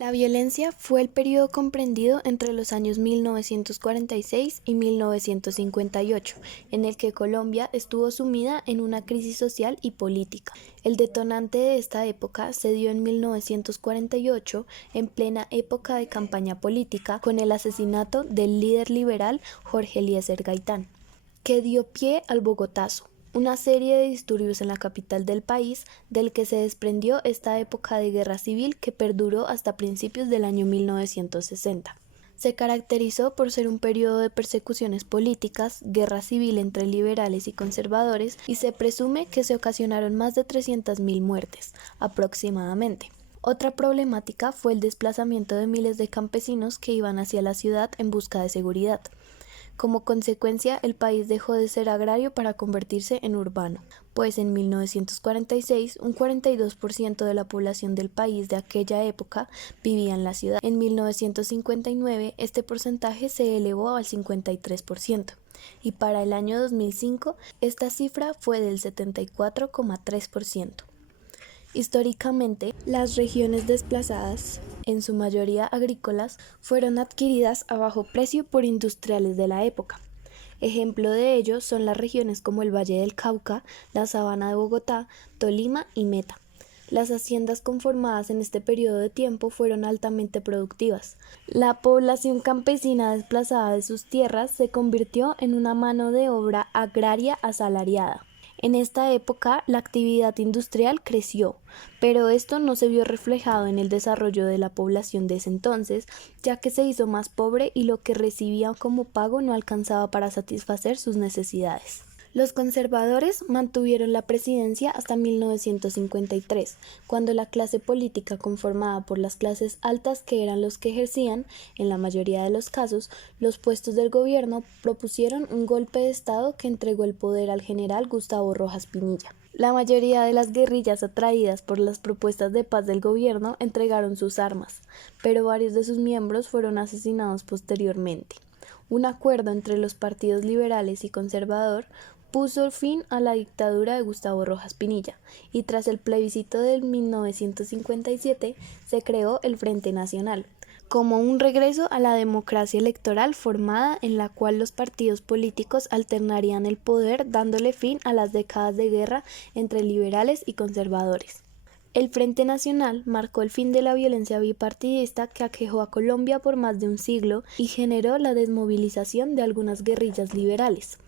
La violencia fue el periodo comprendido entre los años 1946 y 1958, en el que Colombia estuvo sumida en una crisis social y política. El detonante de esta época se dio en 1948, en plena época de campaña política, con el asesinato del líder liberal Jorge Eliezer Gaitán, que dio pie al Bogotazo, una serie de disturbios en la capital del país, del que se desprendió esta época de guerra civil que perduró hasta principios del año 1960. Se caracterizó por ser un periodo de persecuciones políticas, guerra civil entre liberales y conservadores, y se presume que se ocasionaron más de 300.000 muertes, aproximadamente. Otra problemática fue el desplazamiento de miles de campesinos que iban hacia la ciudad en busca de seguridad. Como consecuencia, el país dejó de ser agrario para convertirse en urbano, pues en 1946 un 42% de la población del país de aquella época vivía en la ciudad. En 1959 este porcentaje se elevó al 53% y para el año 2005 esta cifra fue del 74,3%. Históricamente, las regiones desplazadas, en su mayoría agrícolas, fueron adquiridas a bajo precio por industriales de la época. Ejemplo de ello son las regiones como el Valle del Cauca, la Sabana de Bogotá, Tolima y Meta. Las haciendas conformadas en este periodo de tiempo fueron altamente productivas. La población campesina desplazada de sus tierras se convirtió en una mano de obra agraria asalariada. En esta época la actividad industrial creció, pero esto no se vio reflejado en el desarrollo de la población de ese entonces, ya que se hizo más pobre y lo que recibían como pago no alcanzaba para satisfacer sus necesidades. Los conservadores mantuvieron la presidencia hasta 1953, cuando la clase política conformada por las clases altas, que eran los que ejercían, en la mayoría de los casos, los puestos del gobierno, propusieron un golpe de Estado que entregó el poder al general Gustavo Rojas Pinilla. La mayoría de las guerrillas atraídas por las propuestas de paz del gobierno entregaron sus armas, pero varios de sus miembros fueron asesinados posteriormente. Un acuerdo entre los partidos liberales y conservador puso fin a la dictadura de Gustavo Rojas Pinilla, y tras el plebiscito de 1957 se creó el Frente Nacional, como un regreso a la democracia electoral formada en la cual los partidos políticos alternarían el poder, dándole fin a las décadas de guerra entre liberales y conservadores. El Frente Nacional marcó el fin de la violencia bipartidista que aquejó a Colombia por más de un siglo y generó la desmovilización de algunas guerrillas liberales.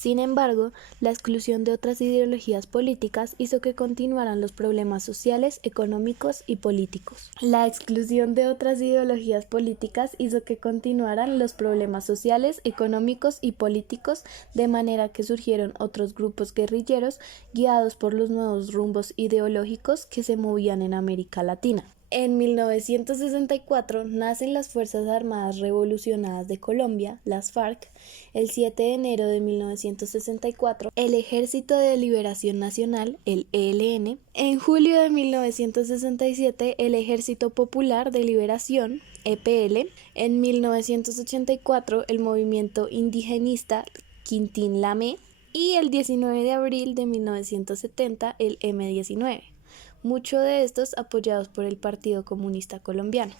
Sin embargo, la exclusión de otras ideologías políticas hizo que continuaran los problemas sociales, económicos y políticos. La exclusión de otras ideologías políticas hizo que continuaran los problemas sociales, económicos y políticos, de manera que surgieron otros grupos guerrilleros guiados por los nuevos rumbos ideológicos que se movían en América Latina. En 1964 nacen las Fuerzas Armadas Revolucionadas de Colombia, las FARC. El 7 de enero de 1964, el Ejército de Liberación Nacional, el ELN. En julio de 1967, el Ejército Popular de Liberación, EPL. En 1984, el movimiento indigenista Quintín Lamé. Y el 19 de abril de 1970, el M-19. Muchos de estos apoyados por el Partido Comunista Colombiano.